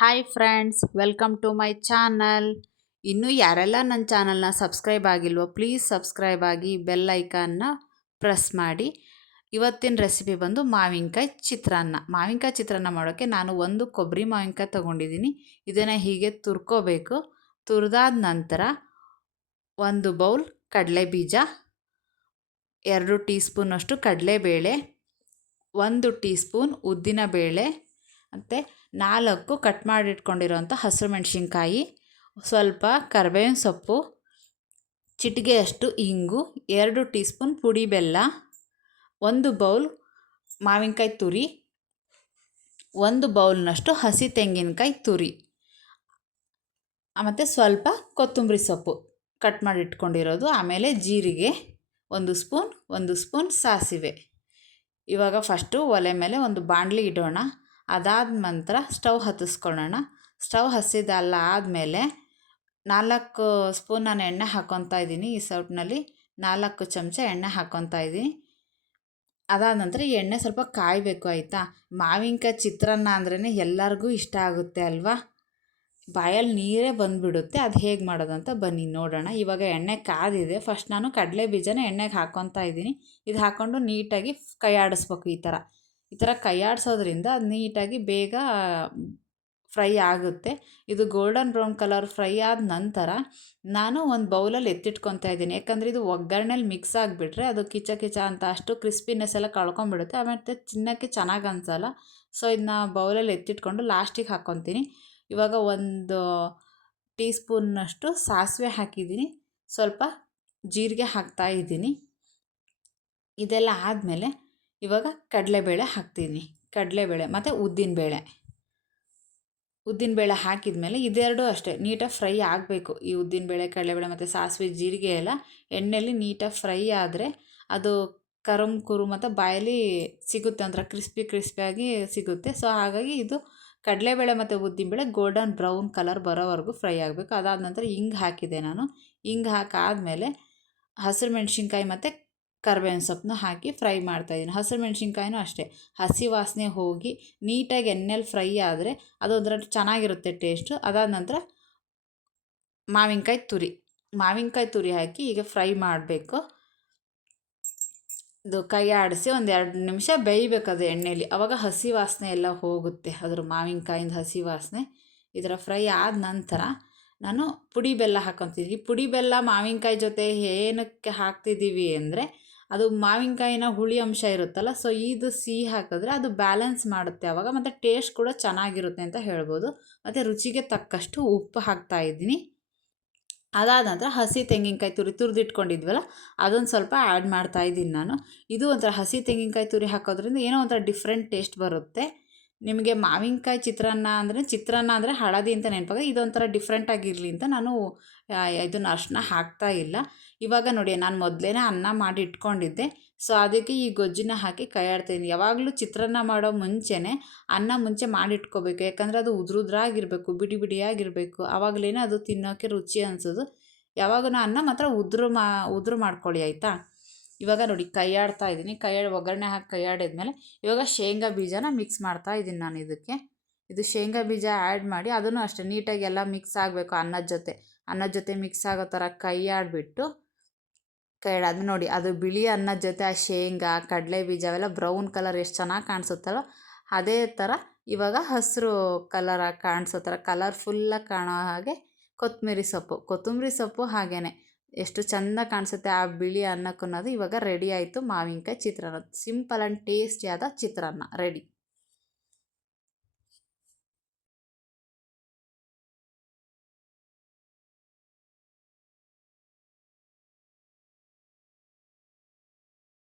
Hi friends, welcome to my channel. ಇನ್ನೂ ಯಾರೆಲ್ಲ ನನ್ನ ಚಾನಲ್ನ ಸಬ್ಸ್ಕ್ರೈಬ್ ಆಗಿಲ್ವೋ ಪ್ಲೀಸ್ ಸಬ್ಸ್ಕ್ರೈಬ್ ಆಗಿ ಬೆಲ್ ಐಕಾನ್ನ ಪ್ರೆಸ್ ಮಾಡಿ. ಇವತ್ತಿನ ರೆಸಿಪಿ ಬಂದು ಮಾವಿನಕಾಯಿ ಚಿತ್ರಾನ್ನ ಮಾಡೋಕ್ಕೆ ನಾನು ಒಂದು ಕೊಬ್ಬರಿ ಮಾವಿನಕಾಯಿ ತೊಗೊಂಡಿದ್ದೀನಿ. ಇದನ್ನು ಹೀಗೆ ತುರ್ಕೋಬೇಕು. ತುರಿದಾದ ನಂತರ ಒಂದು ಬೌಲ್ ಕಡಲೆ ಬೀಜ, 2 ಟೀ ಸ್ಪೂನಷ್ಟು ಕಡಲೆಬೇಳೆ, 1 ಟೀ ಸ್ಪೂನ್ ಉದ್ದಿನಬೇಳೆ ಮತ್ತು 4 ಕಟ್ ಮಾಡಿಟ್ಕೊಂಡಿರೋಂಥ ಹಸಿರು ಮೆಣಸಿನ್ಕಾಯಿ, ಸ್ವಲ್ಪ ಕರಿಬೇವಿನ ಸೊಪ್ಪು, ಚಿಟಿಗೆಯಷ್ಟು ಇಂಗು, 2 ಟೀ ಸ್ಪೂನ್ ಪುಡಿ ಬೆಲ್ಲ, 1 ಬೌಲ್ ಮಾವಿನಕಾಯಿ ತುರಿ, 1 ಬೌಲ್ನಷ್ಟು ಹಸಿ ತೆಂಗಿನಕಾಯಿ ತುರಿ, ಮತ್ತು ಸ್ವಲ್ಪ ಕೊತ್ತಂಬರಿ ಸೊಪ್ಪು ಕಟ್ ಮಾಡಿಟ್ಕೊಂಡಿರೋದು. ಆಮೇಲೆ ಜೀರಿಗೆ 1 ಸ್ಪೂನ್ ಸಾಸಿವೆ. ಇವಾಗ ಫಸ್ಟು ಒಲೆ ಮೇಲೆ ಒಂದು ಬಾಣಲಿ ಇಡೋಣ. ಅದಾದ ನಂತರ ಸ್ಟವ್ ಹತ್ತಿಸ್ಕೊಳ್ಳೋಣ. ಸ್ಟವ್ ಹಸಿದಲ್ಲ ಆದಮೇಲೆ 4 ಸ್ಪೂನ್ ನಾನು ಎಣ್ಣೆ ಹಾಕ್ಕೊತಾ ಇದ್ದೀನಿ. ಈ ಸೌಟ್ನಲ್ಲಿ 4 ಚಮಚ ಎಣ್ಣೆ ಹಾಕ್ಕೊತಾ ಇದ್ದೀನಿ. ಅದಾದ ನಂತರ ಈ ಎಣ್ಣೆ ಸ್ವಲ್ಪ ಕಾಯಬೇಕು, ಆಯಿತಾ. ಮಾವಿನಕಾಯಿ ಚಿತ್ರಾನ್ನ ಅಂದ್ರೇ ಎಲ್ಲರಿಗೂ ಇಷ್ಟ ಆಗುತ್ತೆ ಅಲ್ವಾ. ಬಾಯಲ್ಲಿ ನೀರೇ ಬಂದುಬಿಡುತ್ತೆ. ಅದು ಹೇಗೆ ಮಾಡೋದು ಅಂತ ಬನ್ನಿ ನೋಡೋಣ. ಇವಾಗ ಎಣ್ಣೆ ಕಾದಿದೆ. ಫಸ್ಟ್ ನಾನು ಕಡಲೆ ಬೀಜನ ಎಣ್ಣೆಗೆ ಹಾಕ್ಕೊತಾ ಇದ್ದೀನಿ. ಇದು ಹಾಕ್ಕೊಂಡು ನೀಟಾಗಿ ಕೈ ಆಡಿಸ್ಬೇಕು. ಈ ಥರ ಕೈ ಆಡಿಸೋದ್ರಿಂದ ಅದು ನೀಟಾಗಿ ಬೇಗ ಫ್ರೈ ಆಗುತ್ತೆ. ಇದು ಗೋಲ್ಡನ್ ಬ್ರೌನ್ ಕಲರ್ ಫ್ರೈ ಆದ ನಂತರ ನಾನು ಒಂದು ಬೌಲಲ್ಲಿ ಎತ್ತಿಟ್ಕೊತಾ ಇದ್ದೀನಿ. ಯಾಕಂದರೆ ಇದು ಒಗ್ಗರಣೆಲಿ ಮಿಕ್ಸ್ ಆಗಿಬಿಟ್ರೆ ಅದು ಕಿಚ ಅಂತ ಅಷ್ಟು ಕ್ರಿಸ್ಪಿನೆಸ್ ಎಲ್ಲ ಕಳ್ಕೊಂಬಿಡುತ್ತೆ. ಆಮೇಲೆ ತಿನ್ನೋಕ್ಕೆ ಚೆನ್ನಾಗಿ ಅನಿಸಲ್ಲ. ಸೊ ಇದನ್ನ ಬೌಲಲ್ಲಿ ಎತ್ತಿಟ್ಕೊಂಡು ಲಾಸ್ಟಿಗೆ ಹಾಕ್ಕೊತೀನಿ. ಇವಾಗ 1 ಟೀ ಸ್ಪೂನ್ನಷ್ಟು ಸಾಸಿವೆ ಹಾಕಿದ್ದೀನಿ, ಸ್ವಲ್ಪ ಜೀರಿಗೆ ಹಾಕ್ತಾ ಇದ್ದೀನಿ. ಇದೆಲ್ಲ ಆದಮೇಲೆ ಇವಾಗ ಕಡಲೆಬೇಳೆ ಹಾಕ್ತೀನಿ. ಕಡಲೆಬೇಳೆ ಮತ್ತು ಉದ್ದಿನಬೇಳೆ ಹಾಕಿದ ಮೇಲೆ ಇದೆರಡೂ ಅಷ್ಟೇ ನೀಟಾಗಿ ಫ್ರೈ ಆಗಬೇಕು. ಈ ಉದ್ದಿನಬೇಳೆ, ಕಡಲೆಬೇಳೆ ಮತ್ತು ಸಾಸಿವೆ, ಜೀರಿಗೆ ಎಲ್ಲ ಎಣ್ಣೆಯಲ್ಲಿ ನೀಟಾಗಿ ಫ್ರೈ ಆದರೆ ಅದು ಕುರು ಮತ್ತು ಬಾಯಲ್ಲಿ ಸಿಗುತ್ತೆ, ಒಂಥರ ಕ್ರಿಸ್ಪಿಯಾಗಿ ಸಿಗುತ್ತೆ. ಸೊ ಹಾಗಾಗಿ ಇದು ಕಡಲೆಬೇಳೆ ಮತ್ತು ಉದ್ದಿನಬೇಳೆ ಗೋಲ್ಡನ್ ಬ್ರೌನ್ ಕಲರ್ ಬರೋವರೆಗೂ ಫ್ರೈ ಆಗಬೇಕು. ಅದಾದ ನಂತರ ಹಿಂಗೆ ಹಾಕಿದೆ ನಾನು. ಹಿಂಗೆ ಹಾಕಾದಮೇಲೆ ಹಸಿರು ಮೆಣಸಿನ್ಕಾಯಿ ಮತ್ತು ಕರಿಬೇವಿನ ಸೊಪ್ಪನ್ನ ಹಾಕಿ ಫ್ರೈ ಮಾಡ್ತಾಯಿದ್ದೀನಿ. ಹಸಿರು ಮೆಣಸಿನ್ಕಾಯಿನೂ ಅಷ್ಟೇ ಹಸಿ ವಾಸನೆ ಹೋಗಿ ನೀಟಾಗಿ ಎಣ್ಣೆಲಿ ಫ್ರೈ ಆದರೆ ಅದೊಂಥರ ಚೆನ್ನಾಗಿರುತ್ತೆ ಟೇಸ್ಟು. ಅದಾದ ನಂತರ ಮಾವಿನಕಾಯಿ ತುರಿ ಹಾಕಿ ಈಗ ಫ್ರೈ ಮಾಡಬೇಕು. ಇದು ಕೈ ಆಡಿಸಿ ಒಂದು 2 ನಿಮಿಷ ಬೇಯಬೇಕು ಅದು ಎಣ್ಣೆಯಲ್ಲಿ. ಆವಾಗ ಹಸಿ ವಾಸನೆ ಎಲ್ಲ ಹೋಗುತ್ತೆ, ಅದ್ರ ಮಾವಿನಕಾಯಿಂದ ಹಸಿ ವಾಸನೆ. ಈ ಥರ ಫ್ರೈ ಆದ ನಂತರ ನಾನು ಪುಡಿ ಬೆಲ್ಲ ಹಾಕ್ಕೊತಿದ್ದೀನಿ. ಪುಡಿ ಬೆಲ್ಲ ಮಾವಿನಕಾಯಿ ಜೊತೆ ಏನಕ್ಕೆ ಹಾಕ್ತಿದ್ದೀವಿ ಅಂದರೆ ಅದು ಮಾವಿನಕಾಯಿನ ಹುಳಿ ಅಂಶ ಇರುತ್ತಲ್ಲ, ಸೊ ಇದು ಸಿಹಿ ಹಾಕಿದ್ರೆ ಅದು ಬ್ಯಾಲೆನ್ಸ್ ಮಾಡುತ್ತೆ ಆವಾಗ, ಮತ್ತು ಟೇಸ್ಟ್ ಕೂಡ ಚೆನ್ನಾಗಿರುತ್ತೆ ಅಂತ ಹೇಳ್ಬೋದು. ಮತ್ತು ರುಚಿಗೆ ತಕ್ಕಷ್ಟು ಉಪ್ಪು ಹಾಕ್ತಾಯಿದ್ದೀನಿ. ಅದಾದ ನಂತರ ಹಸಿ ತೆಂಗಿನಕಾಯಿ ತುರಿದಿಟ್ಕೊಂಡಿದ್ವಲ್ಲ ಅದೊಂದು ಸ್ವಲ್ಪ ಆ್ಯಡ್ ಮಾಡ್ತಾಯಿದ್ದೀನಿ ನಾನು. ಇದು ಒಂಥರ ಹಸಿ ತೆಂಗಿನಕಾಯಿ ತುರಿ ಹಾಕೋದ್ರಿಂದ ಏನೋ ಒಂಥರ ಡಿಫ್ರೆಂಟ್ ಟೇಸ್ಟ್ ಬರುತ್ತೆ. ನಿಮಗೆ ಮಾವಿನಕಾಯಿ ಚಿತ್ರಾನ್ನ ಅಂದರೆ ಹಳದಿ ಅಂತ ನೆನಪಾಗ, ಇದೊಂಥರ ಡಿಫ್ರೆಂಟ್ ಆಗಿರಲಿ ಅಂತ ನಾನು ಇದನ್ನು ಅರ್ಶಿನ ಹಾಕ್ತಾ ಇಲ್ಲ. ಇವಾಗ ನೋಡಿ, ನಾನು ಮೊದಲೇ ಅನ್ನ ಮಾಡಿ ಇಟ್ಕೊಂಡಿದ್ದೆ. ಸೊ ಅದಕ್ಕೆ ಈ ಗೊಜ್ಜನ್ನ ಹಾಕಿ ಕೈ ಆಡ್ತಾಯಿದ್ದೀನಿ. ಯಾವಾಗಲೂ ಚಿತ್ರಾನ್ನ ಮಾಡೋ ಮುಂಚೆನೇ ಅನ್ನ ಮುಂಚೆ ಮಾಡಿಟ್ಕೋಬೇಕು. ಯಾಕಂದರೆ ಅದು ಉದ್ರಾಗಿರಬೇಕು, ಬಿಡಿಯಾಗಿರಬೇಕು. ಆವಾಗಲೇ ಅದು ತಿನ್ನೋಕ್ಕೆ ರುಚಿ ಅನಿಸೋದು. ಯಾವಾಗೂ ಅನ್ನ ಮಾತ್ರ ಉದುರು ಮಾಡ್ಕೊಳ್ಳಿ, ಆಯಿತಾ. ಇವಾಗ ನೋಡಿ ಕೈ ಆಡ್ತಾ ಇದ್ದೀನಿ. ಒಗ್ಗರಣೆ ಹಾಕಿ ಕೈ ಆಡಿದ್ಮೇಲೆ ಇವಾಗ ಶೇಂಗಾ ಬೀಜನ ಮಿಕ್ಸ್ ಮಾಡ್ತಾ ಇದ್ದೀನಿ ನಾನು ಇದಕ್ಕೆ. ಇದು ಶೇಂಗಾ ಬೀಜ ಆ್ಯಡ್ ಮಾಡಿ ಅದನ್ನು ಅಷ್ಟೇ ನೀಟಾಗಿ ಎಲ್ಲ ಮಿಕ್ಸ್ ಆಗಬೇಕು. ಅನ್ನದ ಜೊತೆ ಮಿಕ್ಸ್ ಆಗೋ ಥರ ಕೈ ಆಡಿಬಿಟ್ಟು ನೋಡಿ, ಅದು ಬಿಳಿ ಅನ್ನದ ಜೊತೆ ಆ ಶೇಂಗಾ, ಕಡಲೆ ಬೀಜ ಅವೆಲ್ಲ ಬ್ರೌನ್ ಕಲರ್ ಎಷ್ಟು ಚೆನ್ನಾಗಿ ಕಾಣಿಸುತ್ತಲ್ಲ, ಅದೇ ಥರ ಇವಾಗ ಹಸಿರು ಕಲರಾಗಿ ಕಾಣಿಸೋ ಥರ ಕಲರ್ಫುಲ್ಲಾಗಿ ಕಾಣೋ ಹಾಗೆ ಕೊತ್ತಂಬರಿ ಸೊಪ್ಪು ಹಾಗೇ ಎಷ್ಟು ಚೆಂದ ಕಾಣಿಸುತ್ತೆ ಆ ಬಿಳಿ ಅನ್ನಕ್ಕನ್ನೋದು. ಇವಾಗ ರೆಡಿ ಆಯಿತು ಮಾವಿನಕಾಯಿ ಚಿತ್ರಾನ್ನ. ಸಿಂಪಲ್ ಆ್ಯಂಡ್ ಟೇಸ್ಟಿಯಾದ ಚಿತ್ರಾನ್ನ ರೆಡಿ.